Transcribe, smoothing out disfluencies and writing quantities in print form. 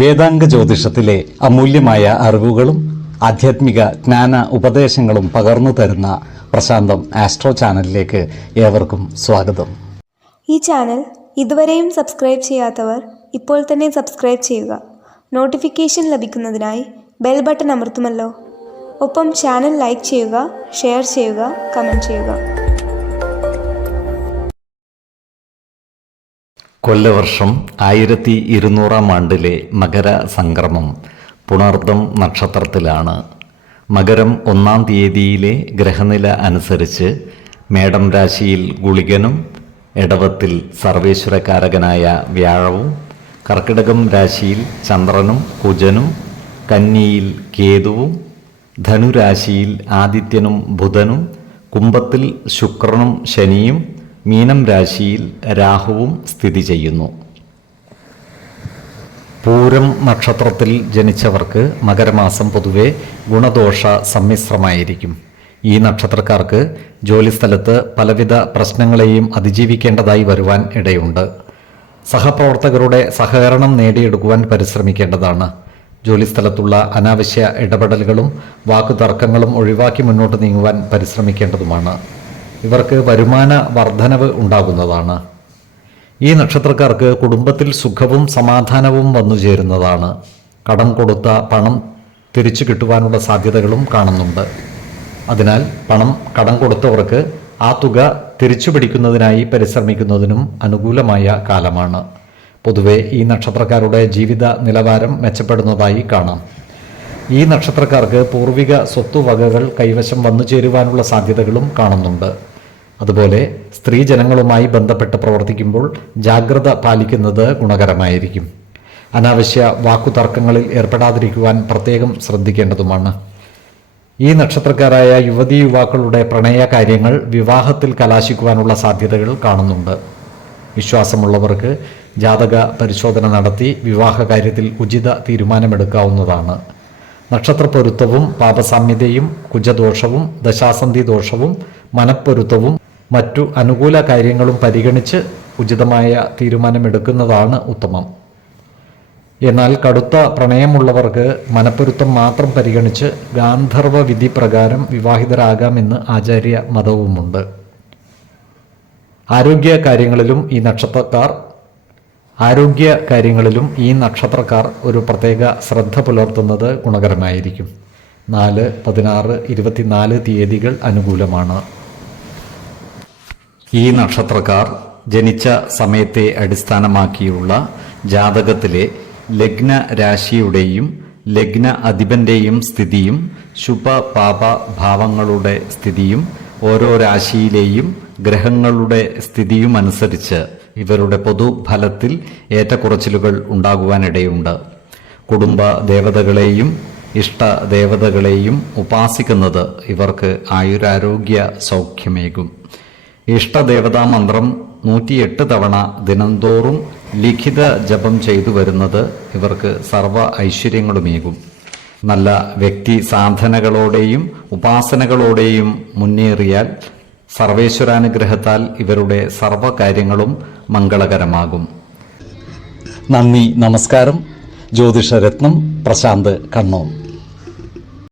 വേദാംഗ ജ്യോതിഷത്തിലെ അമൂല്യമായ അറിവുകളും ആധ്യാത്മിക ജ്ഞാന ഉപദേശങ്ങളും പകർന്നു തരുന്ന പ്രശാന്തം ആസ്ട്രോ ചാനലിലേക്ക് ഏവർക്കും സ്വാഗതം. ഈ ചാനൽ ഇതുവരെയും സബ്സ്ക്രൈബ് ചെയ്യാത്തവർ ഇപ്പോൾ തന്നെ സബ്സ്ക്രൈബ് ചെയ്യുക. നോട്ടിഫിക്കേഷൻ ലഭിക്കുന്നതിനായി ബെൽ ബട്ടൺ അമർത്തുമല്ലോ. ഒപ്പം ചാനൽ ലൈക്ക് ചെയ്യുക, ഷെയർ ചെയ്യുക, കമൻറ്റ് ചെയ്യുക. കൊല്ലവർഷം 1200 ആണ്ടിലെ മകര സംക്രമം പുണർദം നക്ഷത്രത്തിലാണ്. മകരം 1-ാം തീയതിയിലെ ഗ്രഹനില അനുസരിച്ച് മേടം രാശിയിൽ ഗുളികനും, എടവത്തിൽ സർവേശ്വരകാരകനായ വ്യാഴവും, കർക്കിടകം രാശിയിൽ ചന്ദ്രനും കുജനും, കന്നിയിൽ കേതുവും, ധനുരാശിയിൽ ആദിത്യനും ബുധനും, കുംഭത്തിൽ ശുക്രനും ശനിയും, മീനം രാശിയിൽ രാഹുവും സ്ഥിതി ചെയ്യുന്നു. പൂരം നക്ഷത്രത്തിൽ ജനിച്ചവർക്ക് മകരമാസം പൊതുവെ ഗുണദോഷ സമ്മിശ്രമായിരിക്കും. ഈ നക്ഷത്രക്കാർക്ക് ജോലിസ്ഥലത്ത് പലവിധ പ്രശ്നങ്ങളെയും അതിജീവിക്കേണ്ടതായി വരുവാൻ ഇടയുണ്ട്. സഹപ്രവർത്തകരുടെ സഹകരണം നേടിയെടുക്കുവാൻ പരിശ്രമിക്കേണ്ടതാണ്. ജോലിസ്ഥലത്തുള്ള അനാവശ്യ ഇടപെടലുകളും വാക്കുതർക്കങ്ങളും ഒഴിവാക്കി മുന്നോട്ട് നീങ്ങുവാൻ പരിശ്രമിക്കേണ്ടതുമാണ്. ഇവർക്ക് വരുമാന വർധനവ് ഉണ്ടാകുന്നതാണ്. ഈ നക്ഷത്രക്കാർക്ക് കുടുംബത്തിൽ സുഖവും സമാധാനവും വന്നുചേരുന്നതാണ്. കടം കൊടുത്ത പണം തിരിച്ചു കിട്ടുവാനുള്ള സാധ്യതകളും കാണുന്നുണ്ട്. അതിനാൽ കടം കൊടുത്തവർക്ക് ആ തുക തിരിച്ചു പിടിക്കുന്നതിനായി പരിശ്രമിക്കുന്നതിനും അനുകൂലമായ കാലമാണ്. പൊതുവെ ഈ നക്ഷത്രക്കാരുടെ ജീവിത നിലവാരം മെച്ചപ്പെടുന്നതായി കാണാം. ഈ നക്ഷത്രക്കാർക്ക് പൂർവിക സ്വത്തുവകകൾ കൈവശം വന്നു ചേരുവാനുള്ള സാധ്യതകളും കാണുന്നുണ്ട്. അതുപോലെ സ്ത്രീജനങ്ങളുമായി ബന്ധപ്പെട്ട് പ്രവർത്തിക്കുമ്പോൾ ജാഗ്രത പാലിക്കുന്നത് ഗുണകരമായിരിക്കും. അനാവശ്യ വാക്കുതർക്കങ്ങളിൽ ഏർപ്പെടാതിരിക്കുവാൻ പ്രത്യേകം ശ്രദ്ധിക്കേണ്ടതുമാണ്. ഈ നക്ഷത്രക്കാരായ യുവതീ യുവാക്കളുടെ പ്രണയ കാര്യങ്ങൾ വിവാഹത്തിൽ കലാശിക്കുവാനുള്ള സാധ്യതകൾ കാണുന്നുണ്ട്. വിശ്വാസമുള്ളവർക്ക് ജാതക പരിശോധന നടത്തി വിവാഹ കാര്യത്തിൽ ഉചിത തീരുമാനമെടുക്കാവുന്നതാണ്. നക്ഷത്രപ്പൊരുത്തവും പാപസാമ്യതയും കുജദോഷവും ദശാസന്ധി ദോഷവും മനപ്പൊരുത്തവും മറ്റു അനുകൂല കാര്യങ്ങളും പരിഗണിച്ച് ഉചിതമായ തീരുമാനമെടുക്കുന്നതാണ് ഉത്തമം. എന്നാൽ കടുത്ത പ്രണയമുള്ളവർക്ക് മനപ്പൊരുത്തം മാത്രം പരിഗണിച്ച് ഗാന്ധർവ വിധി പ്രകാരം വിവാഹിതരാകാമെന്ന് ആചാര്യ മതവുമുണ്ട്. ആരോഗ്യ കാര്യങ്ങളിലും ഈ നക്ഷത്രക്കാർ ഒരു പ്രത്യേക ശ്രദ്ധ പുലർത്തുന്നത് ഗുണകരമായിരിക്കും. 4, 16, 24 തീയതികൾ അനുകൂലമാണ്. ഈ നക്ഷത്രക്കാർ ജനിച്ച സമയത്തെ അടിസ്ഥാനമാക്കിയുള്ള ജാതകത്തിലെ ലഗ്ന രാശിയുടെയും ലഗ്ന അധിപന്റെയും സ്ഥിതിയും ശുഭ പാപ ഭാവങ്ങളുടെ സ്ഥിതിയും ഓരോ രാശിയിലെയും ഗ്രഹങ്ങളുടെ സ്ഥിതിയും അനുസരിച്ച് ഇവരുടെ പൊതുഫലത്തിൽ ഏറ്റക്കുറച്ചിലുകൾ ഉണ്ടാകുവാനിടയുണ്ട്. കുടുംബ ദേവതകളെയും ഇഷ്ടദേവതകളെയും ഉപാസിക്കുന്നത് ഇവർക്ക് ആയുരാരോഗ്യ സൗഖ്യമേകും. ഇഷ്ടദേവതാ മന്ത്രം 108 തവണ ദിനംതോറും ലിഖിത ജപം ചെയ്തു വരുന്നത് ഇവർക്ക് സർവ ഐശ്വര്യങ്ങളുമേകും. നല്ല വ്യക്തി സാധനകളോടെയും ഉപാസനകളോടെയും മുന്നേറിയാൽ സർവേശ്വരാനുഗ്രഹത്താൽ ഇവരുടെ സർവകാര്യങ്ങളും മംഗളകരമാകും. നന്ദി, നമസ്കാരം. ജ്യോതിഷരത്നം പ്രശാന്ത് കണ്ണോം.